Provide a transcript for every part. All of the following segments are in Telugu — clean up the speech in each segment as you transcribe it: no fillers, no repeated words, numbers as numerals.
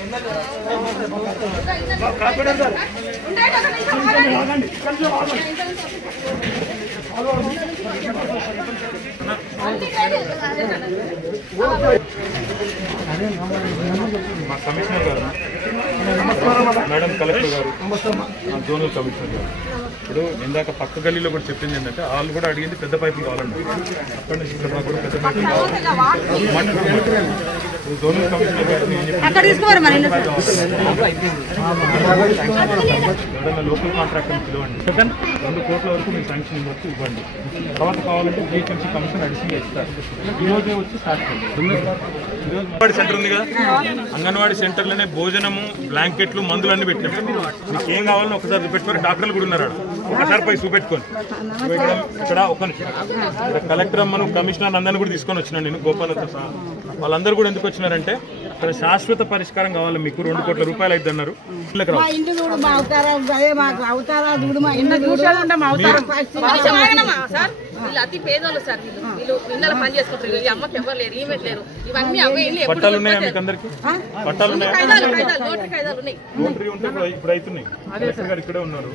మా కమిషనర్ గారు, మేడం కలెక్టర్ గారు, జోనల్ కమిషనర్ గారు, ఇప్పుడు ఇందాక పక్క గల్లీలో కూడా చెప్పింది ఏంటంటే వాళ్ళు కూడా అడిగింది పెద్ద పైపులు కావాలండి. అక్కడి నుంచి ఇక్కడ కూడా పెద్ద పైపులు కావాలి. జోనల్ కమిషనర్ గారిని ఏదైనా లోకల్ కాంట్రాక్ట్ పిలవండి. 2 కోట్ల వరకు మీకు శాంక్షన్ ఇవ్వచ్చు, ఇవ్వండి. తర్వాత కావాలంటే జిహెచ్ఎంసీ కమిషన్ అడిషనల్ ఇస్తారు. ఈరోజే వచ్చి స్టార్ట్ చేయండి. అంగన్వాడీ సెంటర్ ఉంది కదా, అంగన్వాడీ సెంటర్లోనే భోజనము, బ్లాంకెట్లు, మందులు అన్ని పెట్టినాం. మీకు ఏం కావాలని ఒకసారి చూపెట్టుకొని డాక్టర్లు కూడా ఉన్నారు, ఒకసారి పోయి చూపెట్టుకొని. ఇక్కడ ఒక ఇక్కడ కలెక్టర్ అమ్మను, కమిషనర్ అందరిని కూడా తీసుకొని వచ్చినాను నేను, గోపాలతో సహా. వాళ్ళందరూ కూడా ఎందుకు వచ్చినారంటే ఇక్కడ శాశ్వత పరిష్కారం కావాలి. మీకు 2 కోట్ల రూపాయలు అయితే అన్నారు. అతి పేదోళ్ళు సార్, వీళ్ళు పిల్లలు పని చేసుకుంటారు, అమ్మకి ఎవరు లేరు, ఈమెట్ లేరు. ఇవన్నీ పట్టాలు ఉన్నాయా మీకు అందరికి? పట్టాలు ఉన్నాయా? నోటరీ ఉంటే ఇప్పుడు అవుతున్నాయి. కలెక్టర్ గారు ఇక్కడే ఉన్నారు,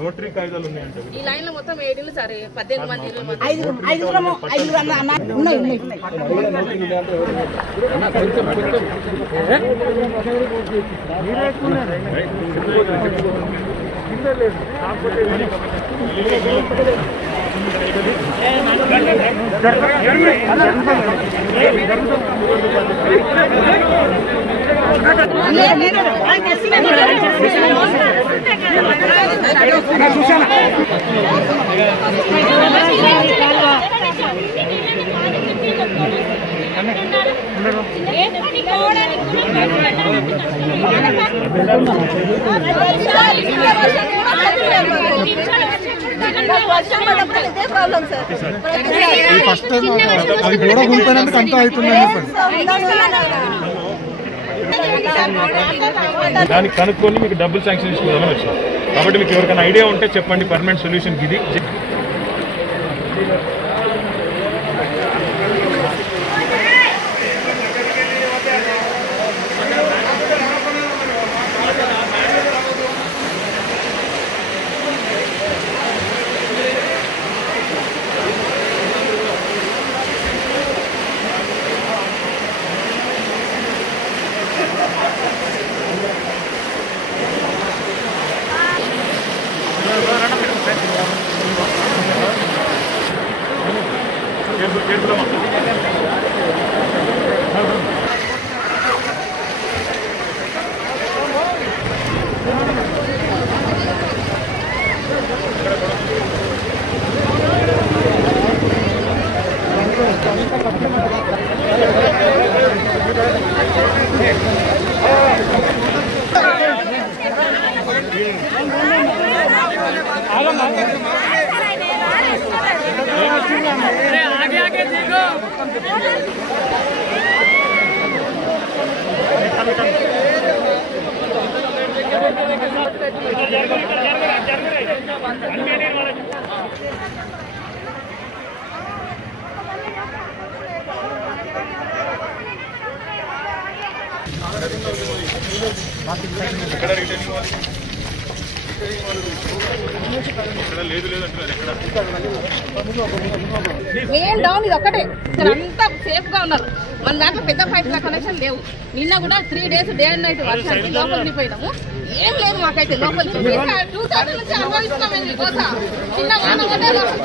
నోటరీ కాయిదాలు ఉన్నాయంటే ఈ లైన్ లో మొత్తం 7 సార్, 18 మంది 20 మంది. దానికి కనుక్కొని మీకు డబ్బులు శాంక్షన్ ఇస్తున్నామని వచ్చాం. కాబట్టి మీకు ఎవరికైనా ఐడియా ఉంటే చెప్పండి, పర్మనెంట్ సొల్యూషన్ ఇది. మెయిన్ డౌన్ ఇది ఒక్కటే సార్, అంతా సేఫ్ గా ఉన్నారు. మన దాంట్లో పెద్ద పైపుల కనెక్షన్ లేవు. నిన్న కూడా 3 days డే అండ్ నైట్ వర్షానికి లోపల ఉండిపోయినాము. ఏం లేదు మాకైతే లోపల 2000 నుంచి అనుభవిస్తున్నాం. మీకోసం చిన్న వాన లోపల